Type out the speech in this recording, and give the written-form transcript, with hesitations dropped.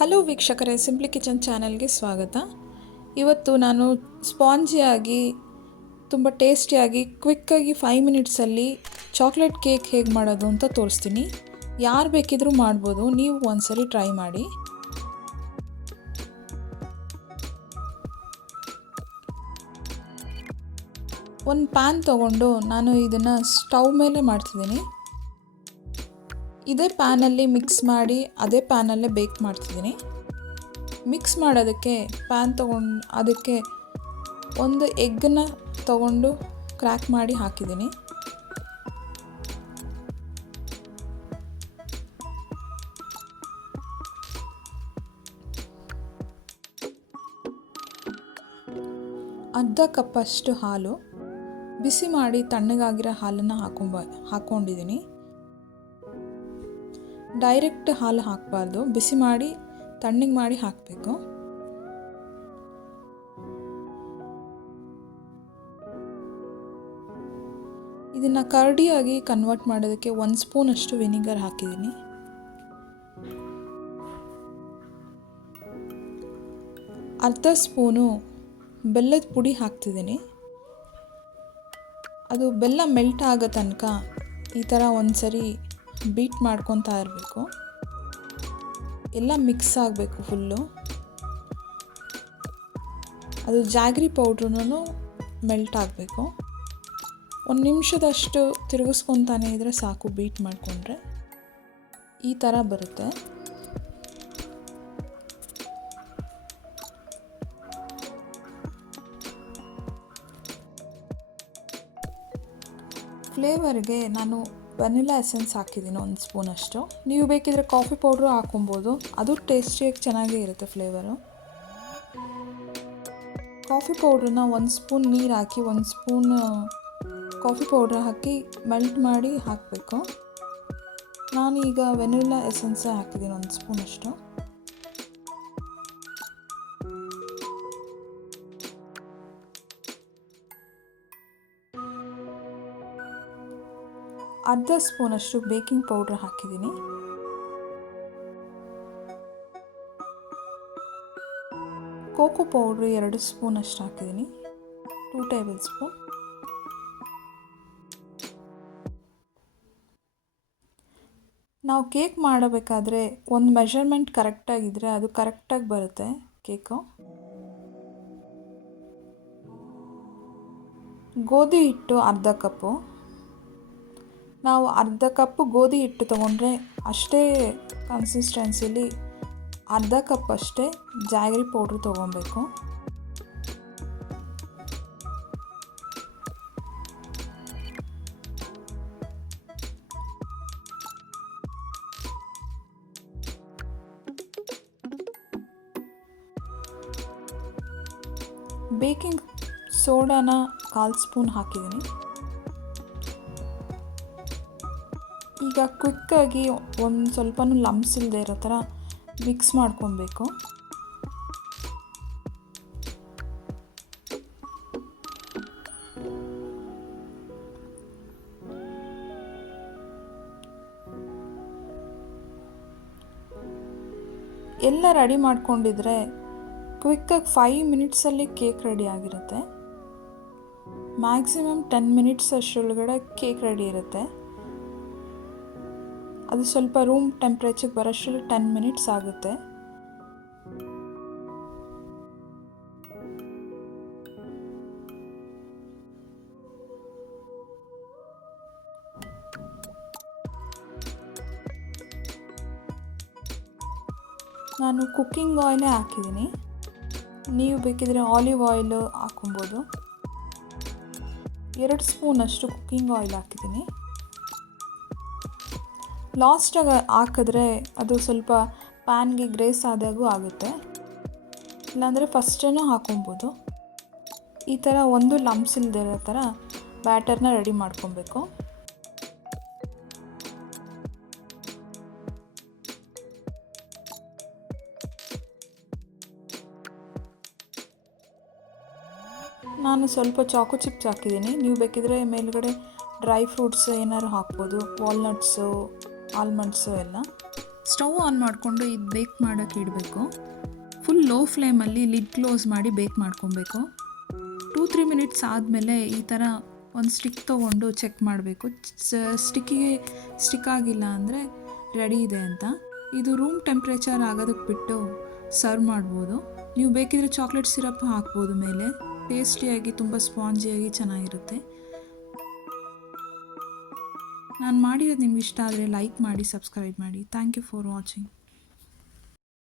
Hello ವೀಕ್ಷಕರೇ, simply kitchen ಚಾನೆಲ್ಗೆ ಸ್ವಾಗತ. ಇವತ್ತು ನಾನು ಸ್ಪಾಂಜಿಯಾಗಿ ತುಂಬ ಟೇಸ್ಟಿಯಾಗಿ ಕ್ವಿಕ್ಕಾಗಿ 5 ಮಿನಿಟ್ಸಲ್ಲಿ ಚಾಕ್ಲೇಟ್ ಕೇಕ್ ಹೇಗೆ ಮಾಡೋದು ಅಂತ ತೋರಿಸ್ತೀನಿ. ಯಾರು ಬೇಕಿದ್ರೂ ಮಾಡ್ಬೋದು, ನೀವು ಒಂದ್ಸರಿ ಟ್ರೈ ಮಾಡಿ. ಒಂದು ಪ್ಯಾನ್ ತೊಗೊಂಡು ನಾನು ಇದನ್ನು ಸ್ಟವ್ ಮೇಲೆ ಮಾಡ್ತಿದ್ದೀನಿ. ಇದೇ ಪ್ಯಾನಲ್ಲಿ ಮಿಕ್ಸ್ ಮಾಡಿ ಅದೇ ಪ್ಯಾನಲ್ಲೇ ಬೇಕ್ ಮಾಡ್ತಿದ್ದೀನಿ. ಮಿಕ್ಸ್ ಮಾಡೋದಕ್ಕೆ ಪ್ಯಾನ್ ತೊಗೊಂಡು ಅದಕ್ಕೆ ಒಂದು ಎಗ್ಗನ್ನು ತೊಗೊಂಡು ಕ್ರ್ಯಾಕ್ ಮಾಡಿ ಹಾಕಿದ್ದೀನಿ. ಅರ್ಧ ಕಪ್ಪಷ್ಟು ಹಾಲು, ಬಿಸಿ ಮಾಡಿ ತಣ್ಣಗಾಗಿರೋ ಹಾಲನ್ನು ಹಾಕ್ಕೊಂಡಿದ್ದೀನಿ. ಡೈರೆಕ್ಟ್ ಹಾಲು ಹಾಕಬಾರ್ದು, ಬಿಸಿ ಮಾಡಿ ತಣ್ಣಗೆ ಮಾಡಿ ಹಾಕಬೇಕು. ಇದನ್ನು ಕರ್ಡಿಯಾಗಿ ಕನ್ವರ್ಟ್ ಮಾಡೋದಕ್ಕೆ 1 ಸ್ಪೂನಷ್ಟು ವಿನಿಗರ್ ಹಾಕಿದ್ದೀನಿ. ಅರ್ಧ ಸ್ಪೂನು ಬೆಲ್ಲದ ಪುಡಿ ಹಾಕ್ತಿದ್ದೀನಿ. ಅದು ಬೆಲ್ಲ ಮೆಲ್ಟ್ ಆಗೋ ತನಕ ಈ ಥರ ಒಂದ್ಸರಿ ಬೀಟ್ ಮಾಡ್ಕೊತಾ ಇರಬೇಕು. ಎಲ್ಲ ಮಿಕ್ಸ್ ಆಗಬೇಕು ಫುಲ್ಲು. ಅದು ಜಾಗ್ರಿ ಪೌಡ್ರೂ ಮೆಲ್ಟ್ ಆಗಬೇಕು. 1 ನಿಮಿಷದಷ್ಟು ತಿರುಗಿಸ್ಕೊತಾನೆ ಇದ್ದರೆ ಸಾಕು. ಬೀಟ್ ಮಾಡಿಕೊಂಡ್ರೆ ಈ ಥರ ಬರುತ್ತೆ. ಫ್ಲೇವರ್ಗೆ ನಾನು ವೆನಿಲಾ ಎಸೆನ್ಸ್ ಹಾಕಿದ್ದೀನಿ 1 ಸ್ಪೂನಷ್ಟು. ನೀವು ಬೇಕಿದ್ರೆ ಕಾಫಿ ಪೌಡ್ರು ಹಾಕೊಬೋದು, ಅದು ಟೇಸ್ಟಿಯಾಗಿ ಚೆನ್ನಾಗೇ ಇರುತ್ತೆ ಫ್ಲೇವರು. ಕಾಫಿ ಪೌಡ್ರನ್ನ 1 ಸ್ಪೂನ್ ನೀರು ಹಾಕಿ 1 ಸ್ಪೂನ್ ಕಾಫಿ ಪೌಡ್ರ್ ಹಾಕಿ ಮೆಲ್ಟ್ ಮಾಡಿ ಹಾಕಬೇಕು. ನಾನೀಗ ವೆನಿಲಾ ಎಸೆನ್ಸೇ ಹಾಕಿದ್ದೀನಿ 1 ಸ್ಪೂನಷ್ಟು. ಅರ್ಧ ಸ್ಪೂನಷ್ಟು ಬೇಕಿಂಗ್ ಪೌಡ್ರ್ ಹಾಕಿದ್ದೀನಿ. ಕೋಕೋ ಪೌಡ್ರ್ 2 ಸ್ಪೂನಷ್ಟು ಹಾಕಿದ್ದೀನಿ, 2 ಟೇಬಲ್ ಸ್ಪೂನ್. ನಾವು ಕೇಕ್ ಮಾಡಬೇಕಾದ್ರೆ ಒಂದು ಮೆಷರ್ಮೆಂಟ್ ಕರೆಕ್ಟಾಗಿದ್ದರೆ ಅದು ಕರೆಕ್ಟಾಗಿ ಬರುತ್ತೆ ಕೇಕು. ಗೋಧಿ ಹಿಟ್ಟು ಅರ್ಧ ಕಪ್ಪು. ನಾವು ಅರ್ಧ ಕಪ್ಪು ಗೋಧಿ ಹಿಟ್ಟು ತೊಗೊಂಡ್ರೆ ಅಷ್ಟೇ ಕನ್ಸಿಸ್ಟೆನ್ಸಿಲಿ ಅರ್ಧ ಕಪ್ ಅಷ್ಟೇ ಜಾಗ್ರಿ ಪೌಡ್ರ್ ತೊಗೊಬೇಕು. ಬೇಕಿಂಗ್ ಸೋಡಾನ 1/4 ಸ್ಪೂನ್ ಹಾಕಿದ್ದೀನಿ. ಈಗ ಕ್ವಿಕ್ಕಾಗಿ ಒಂದು ಸ್ವಲ್ಪನೂ ಲಂಪ್ಸ್ ಇಲ್ಲದೆ ಇರೋ ಥರ ಮಿಕ್ಸ್ ಮಾಡ್ಕೊಬೇಕು. ಎಲ್ಲ ರೆಡಿ ಮಾಡ್ಕೊಂಡಿದ್ರೆ ಕ್ವಿಕ್ಕಾಗಿ 5 ಮಿನಿಟ್ಸಲ್ಲಿ ಕೇಕ್ ರೆಡಿ ಆಗಿರುತ್ತೆ. ಮ್ಯಾಕ್ಸಿಮಮ್ 10 ಮಿನಿಟ್ಸ್ ಅಷ್ಟರೊಳಗಡೆ ಕೇಕ್ ರೆಡಿ ಇರುತ್ತೆ. ಅದು ಸ್ವಲ್ಪ ರೂಮ್ ಟೆಂಪ್ರೇಚರ್ಗೆ ಬರೋಷ್ಟರಲ್ಲಿ 10 ಮಿನಿಟ್ಸ್ ಆಗುತ್ತೆ. ನಾನು ಕುಕ್ಕಿಂಗ್ ಆಯಿಲೇ ಹಾಕಿದ್ದೀನಿ. ನೀವು ಬೇಕಿದ್ರೆ ಆಲಿವ್ ಆಯಿಲು ಹಾಕೊಬೋದು. 2 ಸ್ಪೂನಷ್ಟು ಕುಕ್ಕಿಂಗ್ ಆಯಿಲ್ ಹಾಕಿದ್ದೀನಿ. ಲಾಸ್ಟಾಗಿ ಹಾಕಿದ್ರೆ ಅದು ಸ್ವಲ್ಪ ಪ್ಯಾನ್ಗೆ ಗ್ರೇಸ್ ಆದಾಗೂ ಆಗುತ್ತೆ, ಇಲ್ಲಾಂದರೆ ಫಸ್ಟೂ ಹಾಕೊಬೋದು. ಈ ಥರ ಒಂದು ಲಂಪ್ಸ್ ಇಲ್ಲದೆ ಇರೋ ಥರ ಬ್ಯಾಟರ್ನ ರೆಡಿ ಮಾಡ್ಕೊಬೇಕು. ನಾನು ಸ್ವಲ್ಪ ಚಾಕೋ ಚಿಪ್ಸ್ ಹಾಕಿದ್ದೀನಿ. ನೀವು ಬೇಕಿದ್ರೆ ಮೇಲ್ಗಡೆ ಡ್ರೈ ಫ್ರೂಟ್ಸ್ ಏನಾದ್ರು ಹಾಕ್ಬೋದು, ವಾಲ್ನಟ್ಸು, ಆಲ್ಮಂಡ್ಸು ಎಲ್ಲ. ಸ್ಟವ್ ಆನ್ ಮಾಡಿಕೊಂಡು ಇದು ಬೇಕ್ ಮಾಡೋಕ್ಕೆ ಇಡಬೇಕು. ಫುಲ್ ಲೋ ಫ್ಲೇಮಲ್ಲಿ ಲಿಡ್ ಕ್ಲೋಸ್ ಮಾಡಿ ಬೇಕ್ ಮಾಡ್ಕೊಬೇಕು. 2-3 ಮಿನಿಟ್ಸ್ ಆದಮೇಲೆ ಈ ಥರ ಒಂದು ಸ್ಟಿಕ್ ತೊಗೊಂಡು ಚೆಕ್ ಮಾಡಬೇಕು. ಸ್ಟಿಕ್ ಆಗಿಲ್ಲ ಅಂದರೆ ರೆಡಿ ಇದೆ ಅಂತ. ಇದು ರೂಮ್ ಟೆಂಪ್ರೇಚರ್ ಆಗೋದಕ್ಕೆ ಬಿಟ್ಟು ಸರ್ವ್ ಮಾಡ್ಬೋದು. ನೀವು ಬೇಕಿದ್ರೆ ಚಾಕ್ಲೇಟ್ ಸಿರಪ್ ಹಾಕ್ಬೋದು ಮೇಲೆ. ಟೇಸ್ಟಿಯಾಗಿ ತುಂಬ ಸ್ಪಾಂಜಿಯಾಗಿ ಚೆನ್ನಾಗಿರುತ್ತೆ. ನಾನು ಮಾಡಿರೋದು ನಿಮ್ಗೆ ಇಷ್ಟ ಆದರೆ ಲೈಕ್ ಮಾಡಿ, ಸಬ್ಸ್ಕ್ರೈಬ್ ಮಾಡಿ. Thank you for watching.